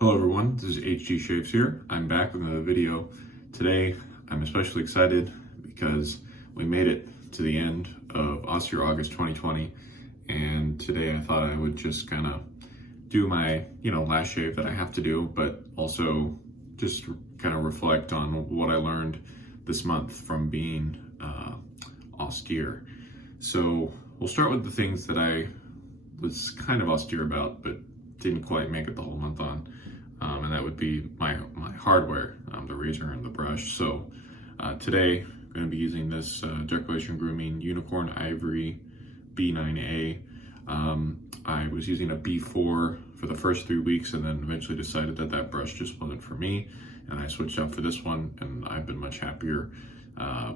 Hello everyone, this is HG Shaves here. I'm back with another video. Today I'm especially excited because we made it to the end of Austere August 2020, and today I thought I would just kind of do my last shave that I have to do, but also just kind of reflect on what I learned this month from being austere. So we'll start with the things that I was kind of austere about but didn't quite make it the whole month on. And that would be my hardware, the razor and the brush. So today I'm going to be using this Declaration Grooming Unicorn Ivory B9A. I was using a B4 for the first 3 weeks and then eventually decided that that brush just wasn't for me. And I switched out for this one, and I've been much happier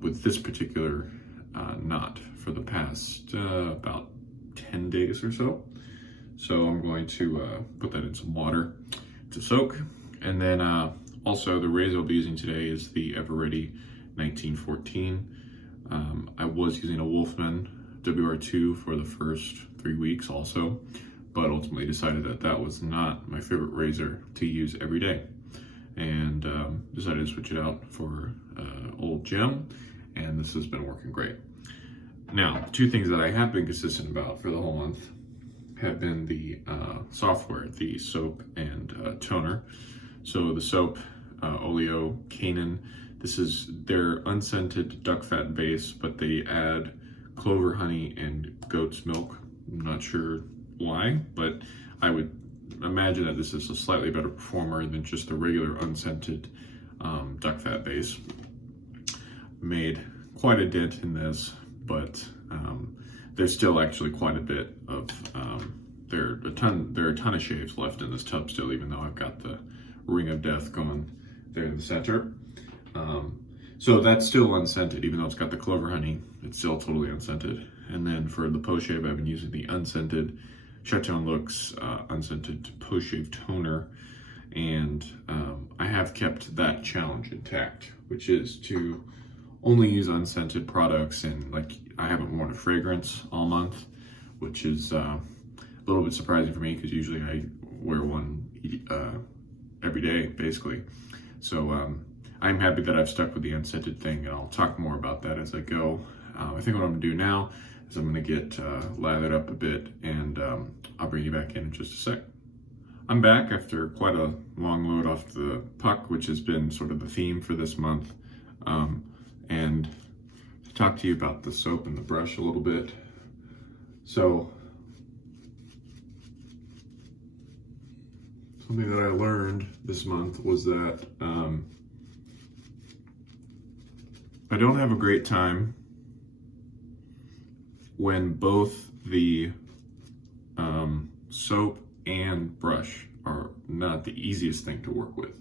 with this particular knot for the past about 10 days or so. So I'm going to put that in some water to soak. And then also the razor I'll be using today is the Ivory 1914. I was using a Wolfman WR2 for the first 3 weeks also, but ultimately decided that that was not my favorite razor to use every day, and decided to switch it out for old Gem, and this has been working great. Now, two things that I have been consistent about for the whole month have been the software, the soap and toner. So the soap, Oleo, Canaan, this is their unscented duck fat base, but they add clover honey and goat's milk. I'm not sure why, but I would imagine that this is a slightly better performer than just the regular unscented duck fat base. Made quite a dent in this, but there's still actually quite a bit of there are a ton of shaves left in this tub still, even though I've got the ring of death going there in the center. So that's still unscented, even though it's got the clover honey, it's still totally unscented. And then for the post shave, I've been using the unscented Chatillon Looks unscented post shave toner, and I have kept that challenge intact, which is to only use unscented products, and I haven't worn a fragrance all month, which is a little bit surprising for me because usually I wear one every day basically. So I'm happy that I've stuck with the unscented thing, and I'll talk more about that as I go. I think what I'm gonna do now is I'm gonna get lathered up a bit, and I'll bring you back in just a sec. I'm back after quite a long load off the puck, which has been sort of the theme for this month. And to talk to you about the soap and the brush a little bit. So, something that I learned this month was that I don't have a great time when both the soap and brush are not the easiest thing to work with.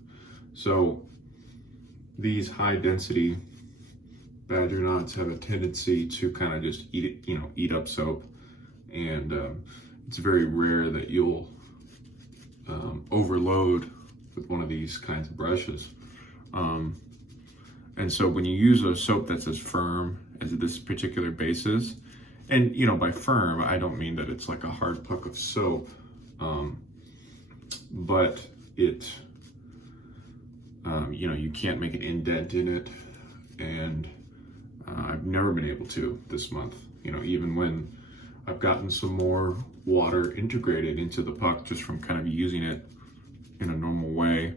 So these high density badger knots have a tendency to kind of just eat up soap, and it's very rare that you'll overload with one of these kinds of brushes. And so when you use a soap that's as firm as this particular base is, and by firm I don't mean that it's like a hard puck of soap, but it you can't make an indent in it, and I've never been able to this month. Even when I've gotten some more water integrated into the puck just from kind of using it in a normal way,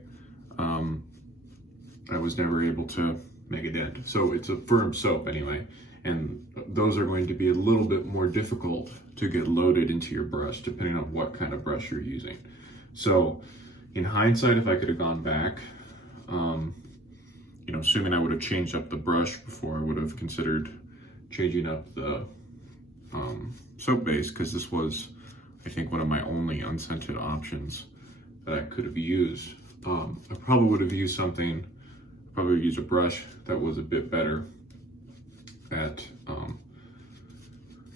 I was never able to make a dent. So it's a firm soap anyway, and those are going to be a little bit more difficult to get loaded into your brush depending on what kind of brush you're using. So in hindsight, if I could have gone back, assuming I would have changed up the brush before, I would have considered changing up the soap base, because this was, I think, one of my only unscented options that I could have used. I probably would have used a brush that was a bit better at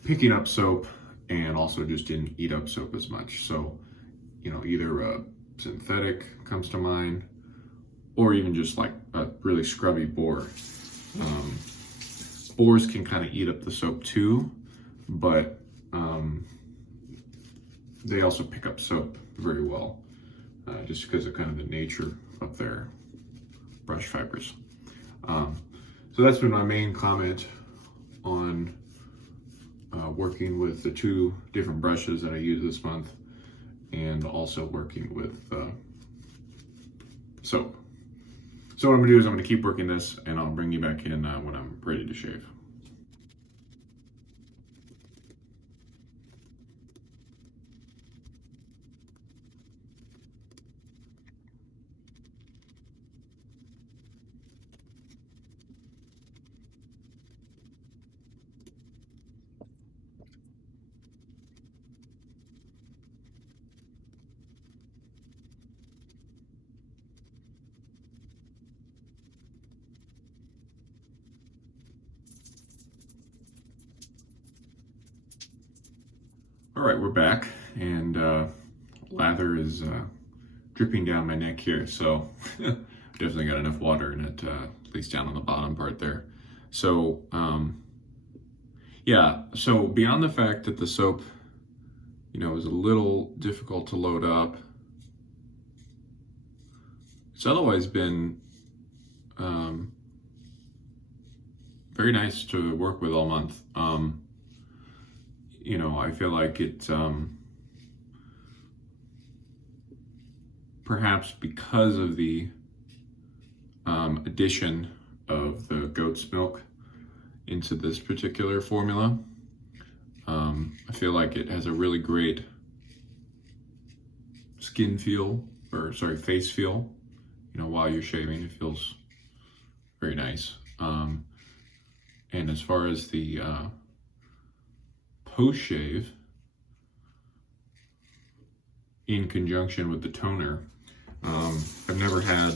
picking up soap and also just didn't eat up soap as much. So, either a synthetic comes to mind, or even just like a really scrubby boar. Boars can kind of eat up the soap too, but they also pick up soap very well. just because of kind of the nature of their brush fibers. So that's been my main comment on working with the 2 different brushes that I use this month, and also working with soap. So what I'm gonna do is I'm gonna keep working this, and I'll bring you back in when I'm ready to shave. All right, we're back, and lather is dripping down my neck here, so definitely got enough water in it, at least down on the bottom part there. So yeah, so beyond the fact that the soap, you know, is a little difficult to load up, it's otherwise been very nice to work with all month. You know, I feel like it, perhaps because of the addition of the goat's milk into this particular formula, I feel like it has a really great skin feel, or sorry, face feel. You know, while you're shaving, it feels very nice. And as far as the post-shave, in conjunction with the toner, I've never had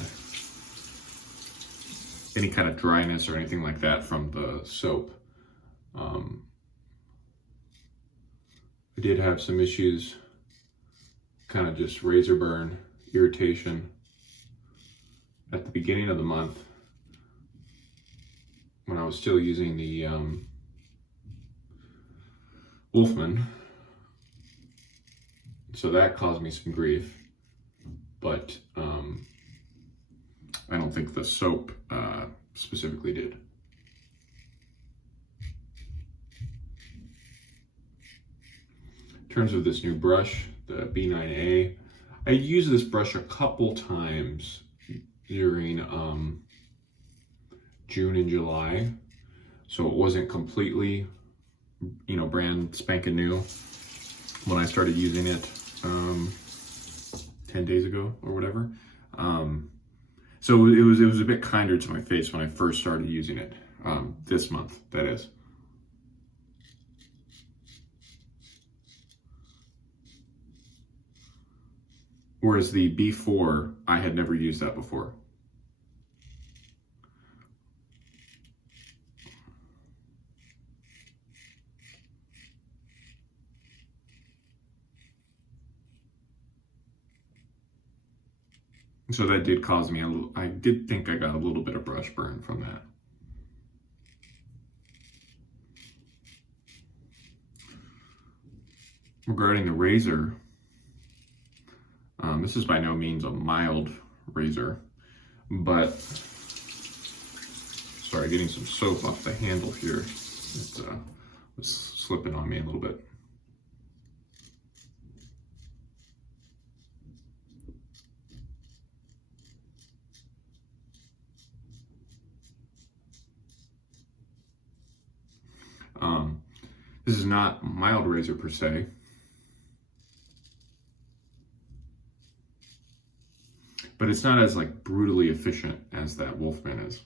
any kind of dryness or anything like that from the soap. I did have some issues, kind of just razor burn, irritation at the beginning of the month when I was still using the Wolfman. So that caused me some grief, but I don't think the soap specifically did. In terms of this new brush, the B9A, I used this brush a couple times during June and July, so it wasn't completely, you know, brand spanking new when I started using it 10 days ago or whatever. So it was a bit kinder to my face when I first started using it, this month, that is. Whereas the B4, I had never used that before. So that did cause me I did think I got a little bit of brush burn from that. Regarding the razor, this is by no means a mild razor, but sorry, getting some soap off the handle here. It was slipping on me a little bit. This is not a mild razor per se, but it's not as like brutally efficient as that Wolfman is.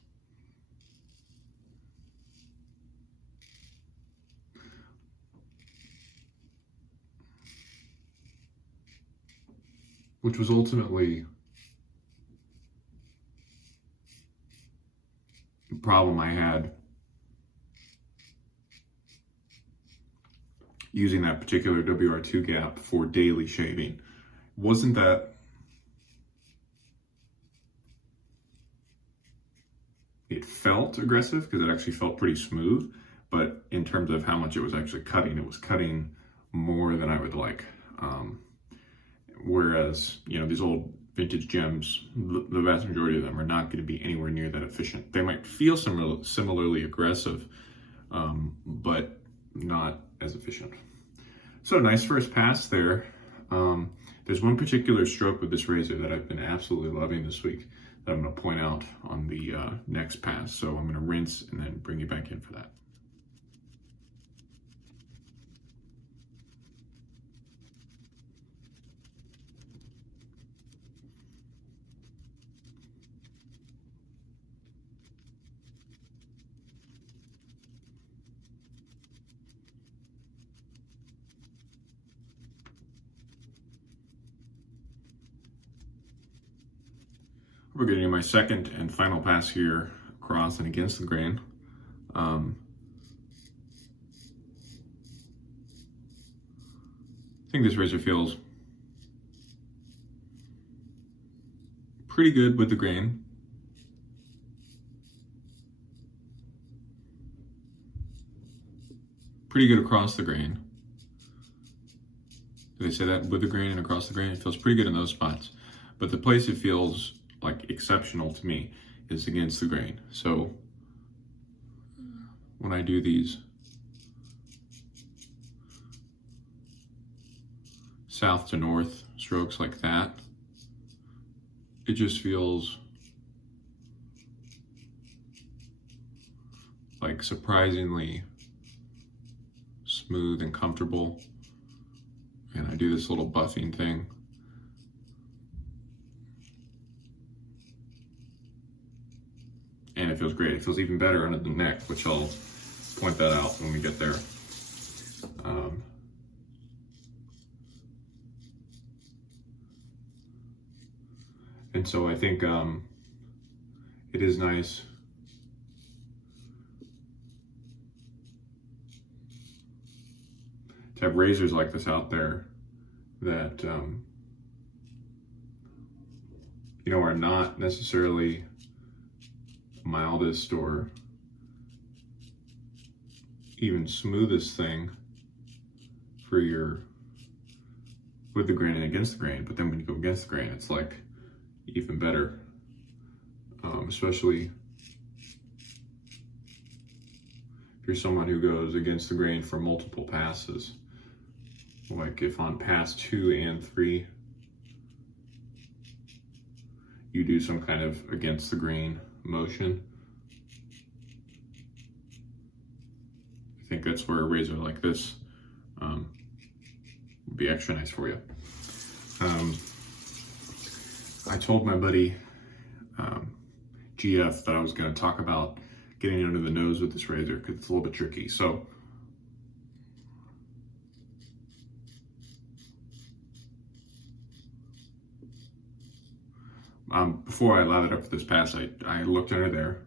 Which was ultimately the problem I had using that particular WR2 gap for daily shaving. Wasn't that it felt aggressive, because it actually felt pretty smooth, but in terms of how much it was actually cutting, it was cutting more than I would like. Whereas, these old vintage gems, the vast majority of them are not going to be anywhere near that efficient. They might feel similarly aggressive, but not as efficient. So nice first pass there. There's one particular stroke with this razor that I've been absolutely loving this week that I'm going to point out on the next pass. So I'm going to rinse and then bring you back in for that. We're getting my second and final pass here across and against the grain. I think this razor feels pretty good with the grain. Pretty good across the grain. Did they say that? With the grain and across the grain? It feels pretty good in those spots. But the place it feels like exceptional to me is against the grain. So when I do these south to north strokes like that, it just feels like surprisingly smooth and comfortable. And I do this little buffing thing. And it feels great. It feels even better under the neck, which I'll point that out when we get there. And so I think it is nice to have razors like this out there that are not necessarily mildest or even smoothest thing for your with the grain and against the grain, but then when you go against the grain, it's like even better, especially if you're someone who goes against the grain for multiple passes. Like if on pass 2 and 3 you do some kind of against the grain motion, I think that's where a razor like this would be extra nice for you. I told my buddy GF that I was going to talk about getting under the nose with this razor because it's a little bit tricky. So before I lathered up for this pass, I looked under there,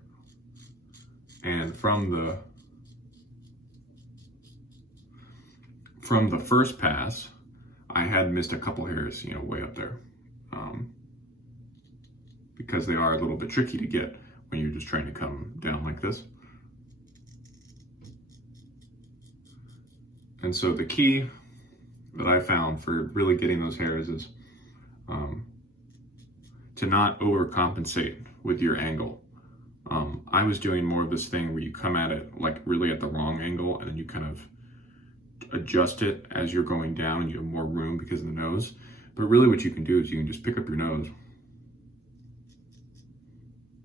and from the first pass, I had missed a couple hairs, way up there, because they are a little bit tricky to get when you're just trying to come down like this. And so the key that I found for really getting those hairs is to not overcompensate with your angle. I was doing more of this thing where you come at it like really at the wrong angle, and then you kind of adjust it as you're going down, and you have more room because of the nose. But really what you can do is you can just pick up your nose,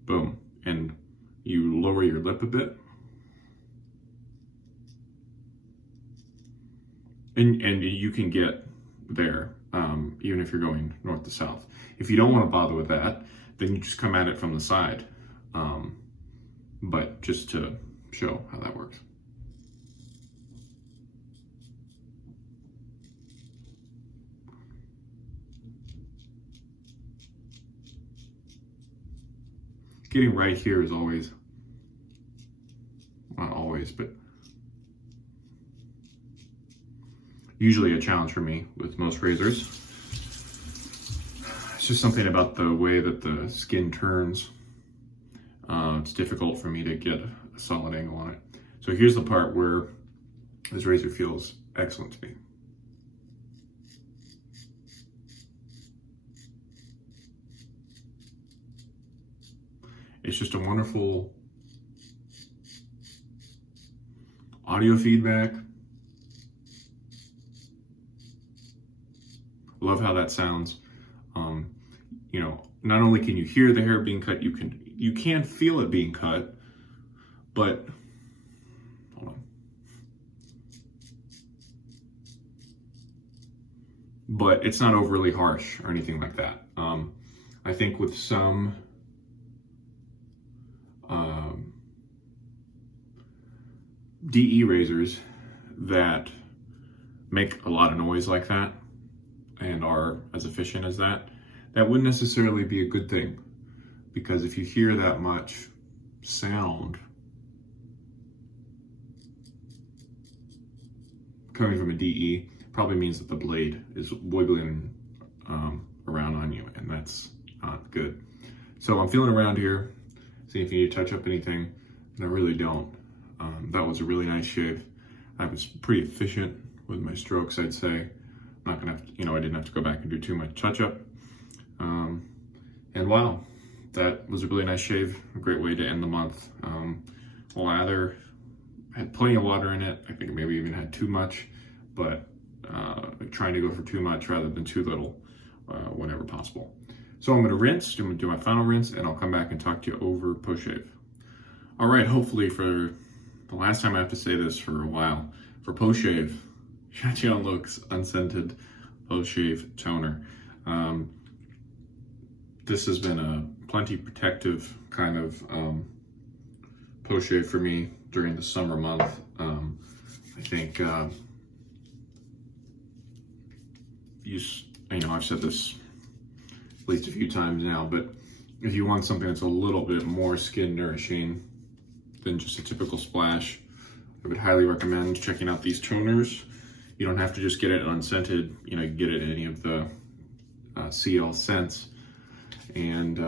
boom, and you lower your lip a bit, and you can get there, even if you're going north to south. If you don't want to bother with that, then you just come at it from the side, but just to show how that works. Getting right here is always, not always, but usually a challenge for me with most razors. It's just something about the way that the skin turns. It's difficult for me to get a solid angle on it. So here's the part where this razor feels excellent to me. It's just a wonderful audio feedback. Love how that sounds. You know, not only can you hear the hair being cut, you can feel it being cut, but hold on. But it's not overly harsh or anything like that. I think with some DE razors that make a lot of noise like that and are as efficient as that, that wouldn't necessarily be a good thing, because if you hear that much sound coming from a DE, probably means that the blade is wiggling around on you, and that's not good. So I'm feeling around here, see if you need to touch up anything, and I really don't. That was a really nice shave. I was pretty efficient with my strokes, I'd say. I'm not gonna have to, I didn't have to go back and do too much touch up. And wow, that was a really nice shave, a great way to end the month. Lather had plenty of water in it. I think maybe even had too much, but trying to go for too much rather than too little whenever possible. So I'm gonna rinse, I'm gonna do my final rinse, and I'll come back and talk to you over post-shave. All right, hopefully for the last time I have to say this for a while, for post-shave, Chatillon Looks Unscented Post-Shave Toner. This has been a plenty protective kind of post-shave for me during the summer month. I think I've said this at least a few times now, but if you want something that's a little bit more skin nourishing than just a typical splash, I would highly recommend checking out these toners. You don't have to just get it unscented, you can get it in any of the CL scents. And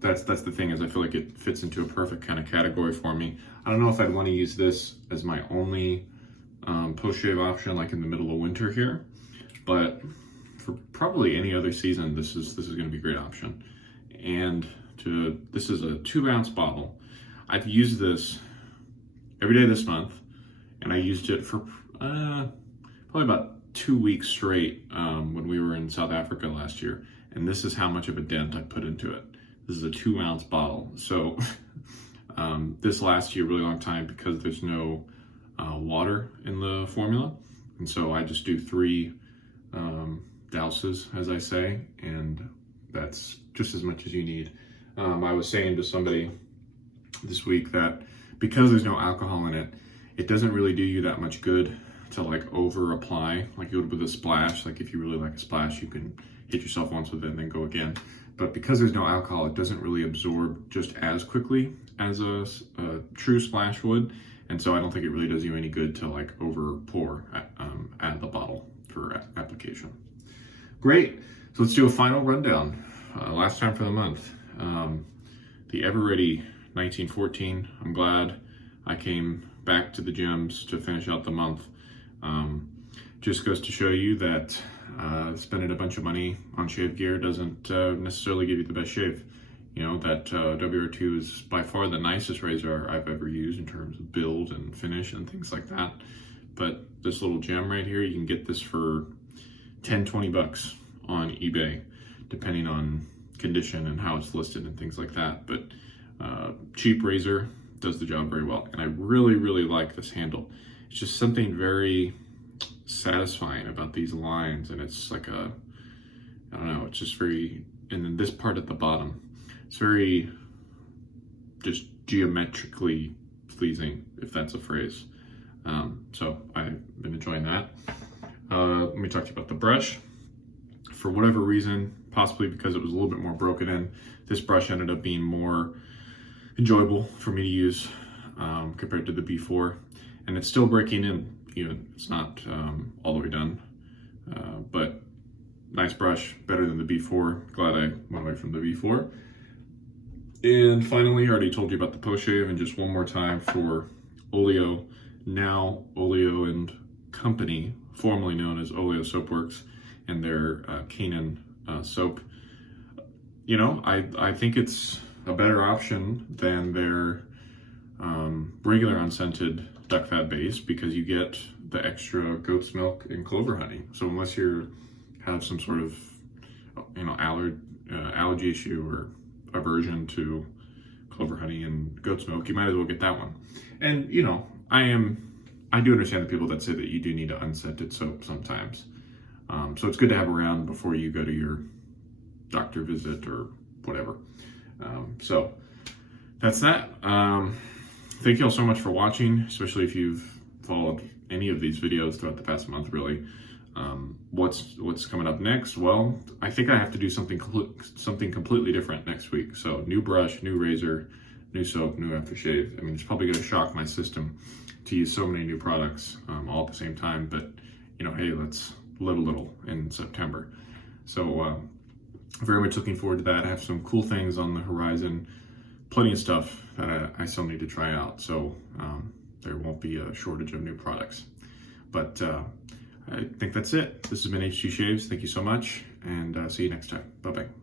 that's the thing, is I feel like it fits into a perfect kind of category for me. I don't know if I'd want to use this as my only post-shave option, like in the middle of winter here, but for probably any other season, this is going to be a great option. And this is a 2-ounce bottle. I've used this every day this month, and I used it for probably about 2 weeks straight when we were in South Africa last year. And this is how much of a dent I put into it. This is a 2-ounce bottle. So this lasts you a really long time because there's no water in the formula. And so I just do 3 douses, as I say, and that's just as much as you need. I was saying to somebody this week that because there's no alcohol in it, it doesn't really do you that much good to like over apply like you would with a splash. Like if you really like a splash, you can hit yourself once with it and then go again. But because there's no alcohol, it doesn't really absorb just as quickly as a true splash would. And so I don't think it really does you any good to like over pour out of the bottle for application. Great, so let's do a final rundown. Last time for the month, the Ever Ready 1914. I'm glad I came back to the gyms to finish out the month. Just goes to show you that spending a bunch of money on shave gear doesn't necessarily give you the best shave. That WR2 is by far the nicest razor I've ever used in terms of build and finish and things like that. But this little gem right here, you can get this for 10-20 bucks on eBay, depending on condition and how it's listed and things like that. But cheap razor does the job very well. And I really, really like this handle. It's just something very satisfying about these lines, and it's like I don't know, it's just very, and then this part at the bottom, it's very just geometrically pleasing, if that's a phrase. So I've been enjoying that. Let me talk to you about the brush. For whatever reason, possibly because it was a little bit more broken in, this brush ended up being more enjoyable for me to use compared to the B4, and it's still breaking in even. It's not all the way done, but nice brush, better than the B4. Glad I went away from the B4. And finally, I already told you about the post shave, and just one more time for Oleo, now Oleo and Company, formerly known as Oleo Soapworks, and their Canaan soap. I think it's a better option than their regular unscented duck fat base, because you get the extra goat's milk and clover honey. So unless you have some sort of allergy issue or aversion to clover honey and goat's milk, you might as well get that one. And I do understand the people that say that you do need an unscented soap sometimes. So it's good to have around before you go to your doctor visit or whatever. So that's that. Thank you all so much for watching, especially if you've followed any of these videos throughout the past month, really. What's coming up next? Well, I think I have to do something completely different next week. So new brush, new razor, new soap, new aftershave. I mean, it's probably going to shock my system to use so many new products all at the same time. But hey, let's live a little in September. So very much looking forward to that. I have some cool things on the horizon. Plenty of stuff that I still need to try out. So there won't be a shortage of new products. But I think that's it. This has been HG Shaves. Thank you so much, and see you next time. Bye-bye.